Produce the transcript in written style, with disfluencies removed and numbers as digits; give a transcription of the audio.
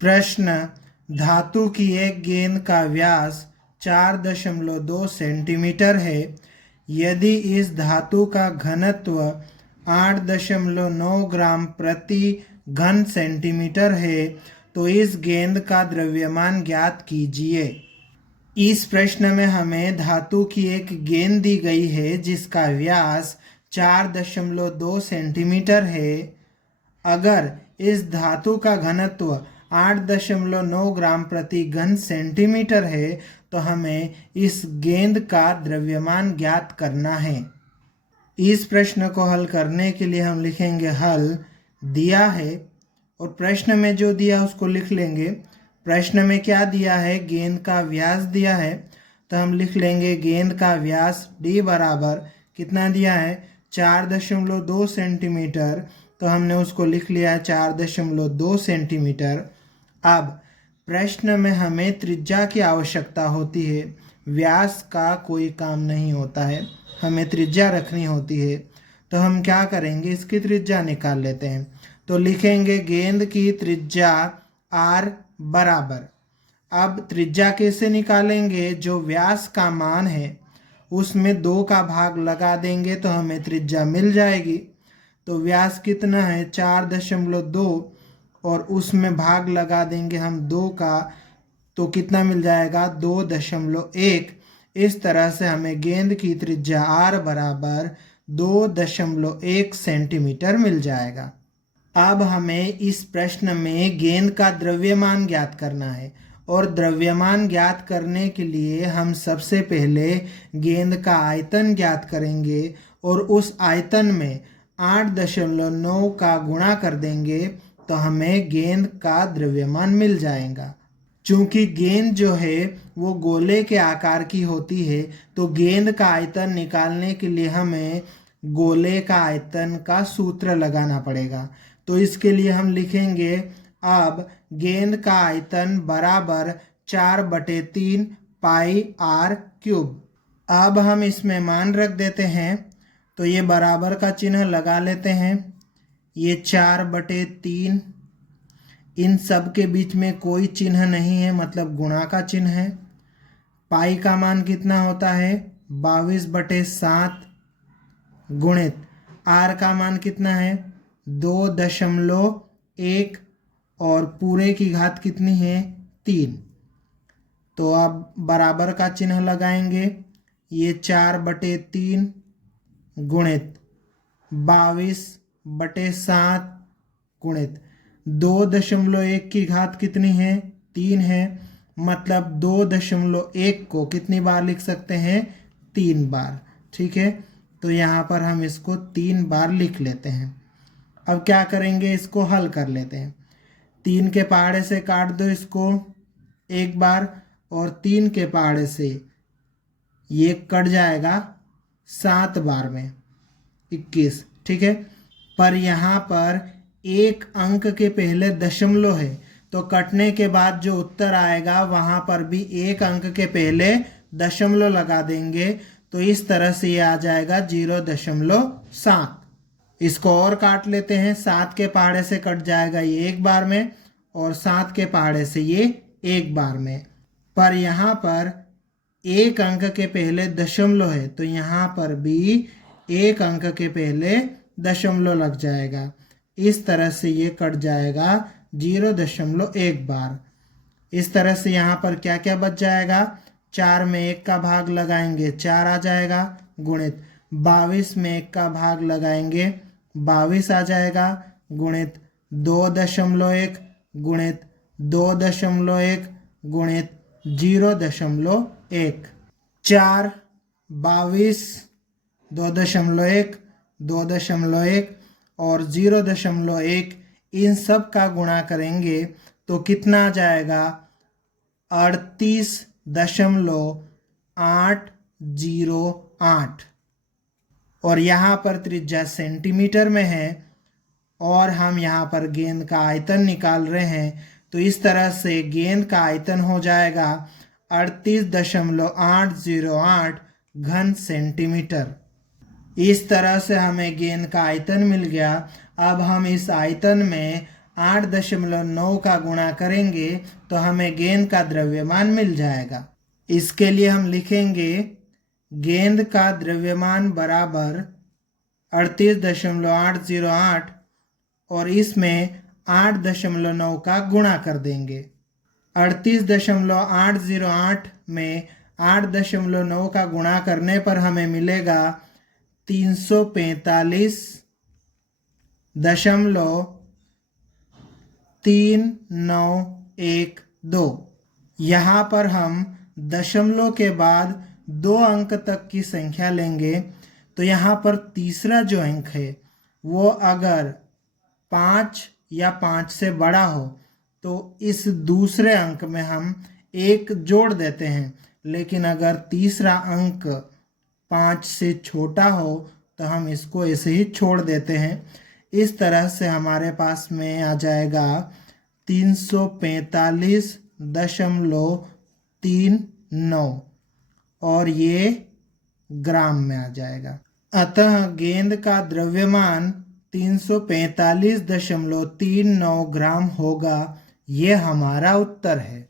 प्रश्न, धातु की एक गेंद का व्यास 4.2 सेंटीमीटर है। यदि इस धातु का घनत्व 8.9 ग्राम प्रति घन सेंटीमीटर है तो इस गेंद का द्रव्यमान ज्ञात कीजिए। इस प्रश्न में हमें धातु की एक गेंद दी गई है जिसका व्यास 4.2 सेंटीमीटर है। अगर इस धातु का घनत्व 8.9 ग्राम प्रति घन सेंटीमीटर है तो हमें इस गेंद का द्रव्यमान ज्ञात करना है। इस प्रश्न को हल करने के लिए हम लिखेंगे हल दिया है और प्रश्न में जो दिया उसको लिख लेंगे। प्रश्न में क्या दिया है, गेंद का व्यास दिया है तो हम लिख लेंगे गेंद का व्यास d बराबर कितना दिया है 4.2 सेंटीमीटर, तो हमने उसको लिख लिया है 4.2 सेंटीमीटर। अब प्रश्न में हमें त्रिज्या की आवश्यकता होती है, व्यास का कोई काम नहीं होता है, हमें त्रिज्या रखनी होती है। तो हम क्या करेंगे, इसकी त्रिज्या निकाल लेते हैं। तो लिखेंगे गेंद की त्रिज्या r बराबर, अब त्रिज्या कैसे निकालेंगे, जो व्यास का मान है उसमें 2 का भाग लगा देंगे तो हमें त्रिज्या मिल जाएगी। तो व्यास कितना है 4.2 और उसमें भाग लगा देंगे हम 2 का, तो कितना मिल जाएगा 2.1। इस तरह से हमें गेंद की त्रिज्या r बराबर 2.1 सेंटीमीटर मिल जाएगा। अब हमें इस प्रश्न में गेंद का द्रव्यमान ज्ञात करना है और द्रव्यमान ज्ञात करने के लिए हम सबसे पहले गेंद का आयतन ज्ञात करेंगे और उस आयतन में 8.9 का गुणा कर देंगे तो हमें गेंद का द्रव्यमान मिल जाएगा। चूंकि गेंद जो है वो गोले के आकार की होती है तो गेंद का आयतन निकालने के लिए हमें गोले का आयतन का सूत्र लगाना पड़ेगा। तो इसके लिए हम लिखेंगे अब गेंद का आयतन बराबर 4/3 पाई r क्यूब। अब हम इसमें मान रख देते हैं तो ये बराबर का चिन्ह लगा लेते हैं। ये 4/3, इन सब के बीच में कोई चिन्ह नहीं है, मतलब गुणा का चिन्ह है। पाई का मान कितना होता है 22/7 गुणित r का मान कितना है 2.1 और पूरे की घात कितनी है 3। तो अब बराबर का चिन्ह लगाएंगे, ये 4/3 गुणित 22/7 गुणित 2.1 की घात कितनी है 3 है, मतलब 2.1 को कितनी बार लिख सकते हैं 3 बार। ठीक है, तो यहाँ पर हम इसको 3 बार लिख लेते हैं। अब क्या करेंगे, इसको हल कर लेते हैं। 3 के पहाड़े से काट दो इसको एक बार और 3 के पहाड़े से ये कट जाएगा 7 बार में 21। ठीक है, पर यहाँ पर एक अंक के पहले दशमलव है तो कटने के बाद जो उत्तर आएगा वहाँ पर भी एक अंक के पहले दशमलव लगा देंगे तो इस तरह से ये आ जाएगा 0.7। इसको और काट लेते हैं, 7 के पहाड़े से कट जाएगा ये एक बार में और 7 के पहाड़े से ये एक बार में। पर यहाँ पर एक अंक के पहले दशमलव है तो यहाँ पर भी एक अंक के पहले दशमलव लग जाएगा। इस तरह से ये कट जाएगा 0.1 बार। इस तरह से यहाँ पर क्या क्या बच जाएगा, 4 में 1 का भाग लगाएंगे 4 आ जाएगा, गुणित 22 में 1 का भाग लगाएंगे 22 आ जाएगा, गुणित 2.1 गुणित 2.1 गुणित 0.1। 4, 22, 2.1, 2.1 और 0.1, इन सब का गुणा करेंगे तो कितना आ जाएगा 38.808। और यहाँ पर त्रिज्या सेंटीमीटर में है और हम यहाँ पर गेंद का आयतन निकाल रहे हैं तो इस तरह से गेंद का आयतन हो जाएगा 38.808 घन सेंटीमीटर। इस तरह से हमें गेंद का आयतन मिल गया। अब हम इस आयतन में 8.9 का गुणा करेंगे तो हमें गेंद का द्रव्यमान मिल जाएगा। इसके लिए हम लिखेंगे गेंद का द्रव्यमान बराबर 38.808 और इसमें 8.9 का गुणा कर देंगे। 38.808 में 8.9 का गुणा करने पर हमें मिलेगा 345.3912। यहाँ पर हम दशमलव के बाद 2 अंक तक की संख्या लेंगे तो यहाँ पर तीसरा जो अंक है वो अगर 5 या 5 से बड़ा हो तो इस दूसरे अंक में हम 1 जोड़ देते हैं, लेकिन अगर तीसरा अंक 5 से छोटा हो तो हम इसको ऐसे ही छोड़ देते हैं। इस तरह से हमारे पास में आ जाएगा 345.39 और ये ग्राम में आ जाएगा। अतः गेंद का द्रव्यमान 345.39 ग्राम होगा। ये हमारा उत्तर है।